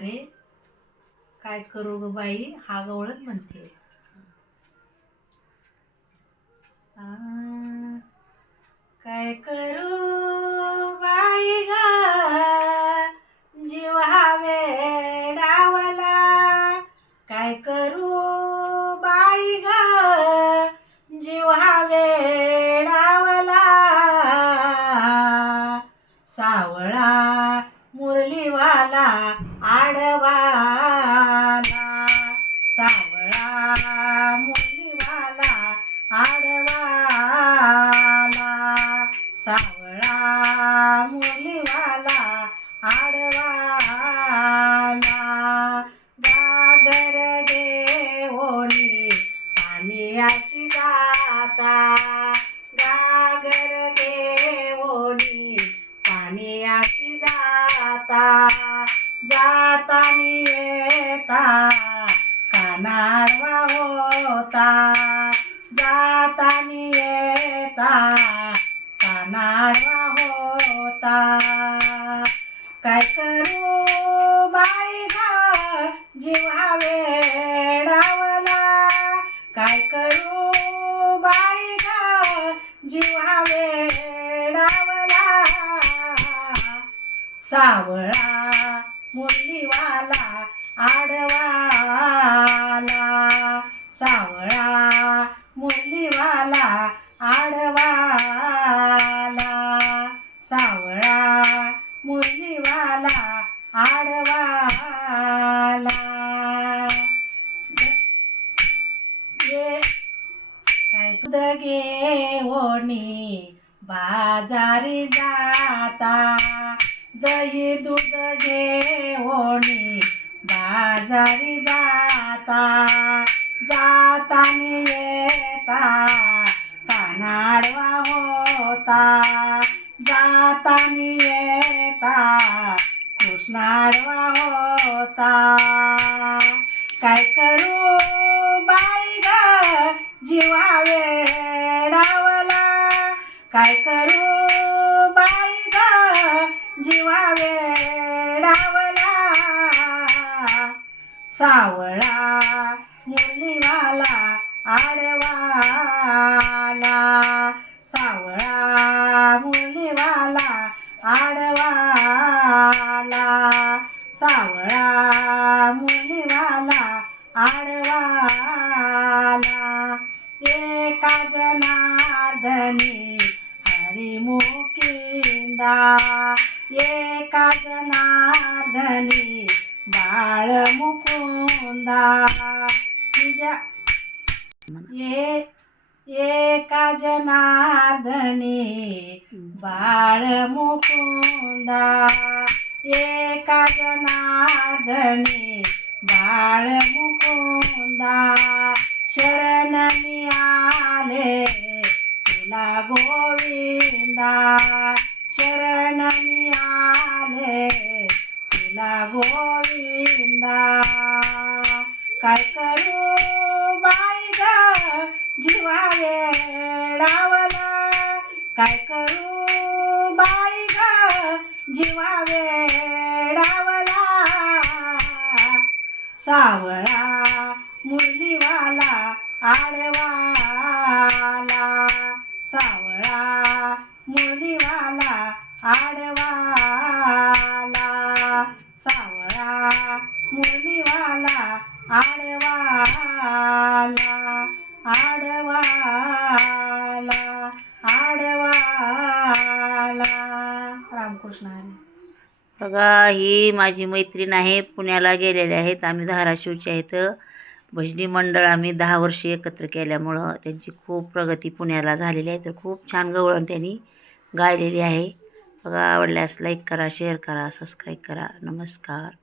रे काय करू ग बाई? हा गवळण म्हणते. काय करू बाई ग? जीव हा वेडावला. काय करू बाई ग? जीव हा वेडावला. सावळा आडवाला गागर घेऊनी पाणी अशी जाता सावळा मुरलीवाला आडवाला. सावळा मुरलीवाला आडवाला. सावळा मुरलीवाला आडवाला. ये ओणी बाजारी जाता. दही दूध घेऊनी बाजारी जाता. जातानी येता. कानाडवा होता. जातानी येता. कृष्णाडवा होता. काय करू बाई ग? जीवा वेडावला. काय करू सावळा मुरलीवाला आडवाला. सावळा मुरलीवाला आडवाला. सावळा मुरलीवाला आडवाला. एका जनार्दनी हरिमुखिंदा. एका जनार्दनी बाळ मुकुंदा तुझ्या ये एका जनार्दनी? बाळ मुकुंदा एका जनार्दनी? बाळ मुकुंदा शरण मी आले तुला गोविंदा. काय करू बाई ग? जीवा वेडावला. काय करू बाई ग? जीवा वेडावला. सावळा मुरलीवाला आडवा आडवाला आडवाला. रामकृष्ण हरी. बघा ही माझी मैत्रीण आहे पुण्याला गेलेले आहेत. आम्ही धाराशिवचे आहेत. भजनी मंडळ आम्ही दहा वर्षे एकत्र केल्यामुळं त्यांची खूप प्रगती पुण्याला झालेली आहे. तर खूप छान गवळण त्यांनी गायलेली आहे. बघा आवडल्यास लाईक करा शेअर करा सबस्क्राईब करा. नमस्कार.